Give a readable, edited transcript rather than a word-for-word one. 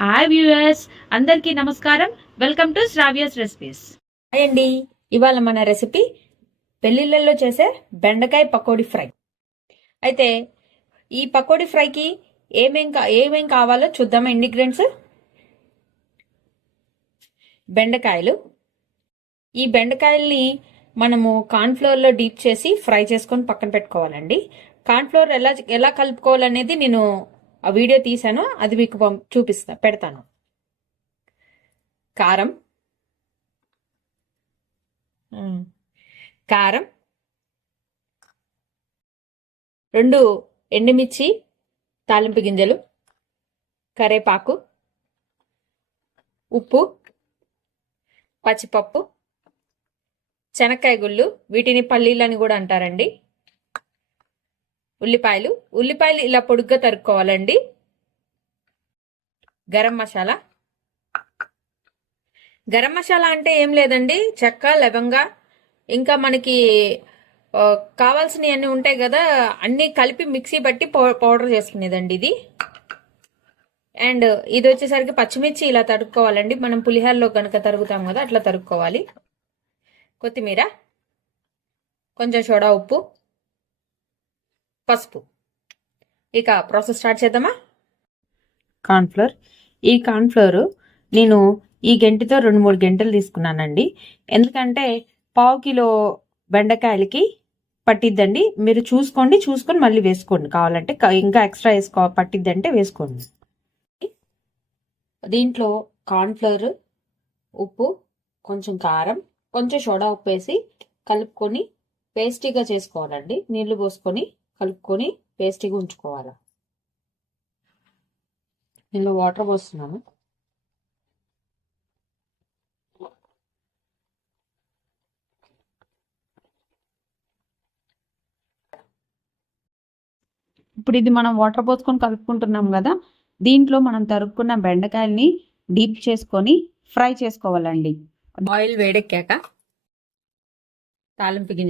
Hi viewers, అందరికీ నమస్కారం. Welcome to Sravya's recipes. Hi అండి, ఇవాళ మన రెసిపీ పెళ్లిళ్ళల్లో చేసే బెండకాయ పకోడీ ఫ్రై. అయితే ఈ పకోడీ ఫ్రైకి ఏమేం కావాలో చూద్దామా. ఇంగ్రీడియంట్స్: బెండకాయలు. ఈ బెండకాయల్ని మనము కార్న్ఫ్లోర్లో డీప్ చేసి ఫ్రై చేసుకొని పక్కన పెట్టుకోవాలండి. కార్న్ఫ్లోర్ ఎలా కలుపుకోవాలనేది నేను ఆ వీడియో తీసాను, అది మీకు పెడతాను. కారం, కారం, 2 ఎండుమిర్చి, తాలింపు గింజలు, కరేపాకు, ఉప్పు, పచ్చిపప్పు, శనక్కాయ గుళ్ళు, వీటిని పల్లీలని కూడా అంటారండి. ఉల్లిపాయలు ఇలా పొడుగ్గా తరుక్కోవాలండి. గరం మసాలా. గరం మసాలా అంటే ఏం లేదండి, చెక్క, లవంగ, ఇంకా మనకి కావాల్సినవి అన్నీ ఉంటాయి కదా, అన్నీ కలిపి మిక్సీ బట్టి పౌడర్ చేసుకునేదండి ఇది. అండ్ ఇది వచ్చేసరికి పచ్చిమిర్చి ఇలా తరుక్కోవాలండి, మనం పులిహోరలో కనుక తరుగుతాం కదా అట్లా తరుక్కోవాలి. కొత్తిమీర, కొంచెం సోడా ఉప్పు, పసుపు. ఇక ప్రాసెస్ స్టార్ట్ చేద్దామా. కార్న్ఫ్లోర్. ఈ కార్న్ఫ్లోర్ నేను ఈ గంటితో 2-3 గంటలు తీసుకున్నానండి. ఎందుకంటే 1/2 కిలో బెండకాయలకి పట్టిద్దండి. మీరు చూసుకొని మళ్ళీ వేసుకోండి. కావాలంటే ఇంకా ఎక్స్ట్రా పట్టిద్దంటే వేసుకోండి. దీంట్లో కార్న్ఫ్లోర్, ఉప్పు, కొంచెం కారం, కొంచెం సోడా ఉప్పు వేసి కలుపుకొని పేస్టీగా చేసుకోవాలండి. నీళ్లు పోసుకొని కలుపుకొని పేస్టీగా ఉంచుకోవాలి. ఇందులో వాటర్ పోస్తున్నాను. ఇప్పుడు ఇది మనం వాటర్ పోసుకొని కలుపుకుంటున్నాం కదా, దీంట్లో మనం తరుక్కున్న బెండకాయల్ని డీప్ చేసుకొని ఫ్రై చేసుకోవాలండి. ఆయిల్ వేడెక్కాక తాలింపు గింజ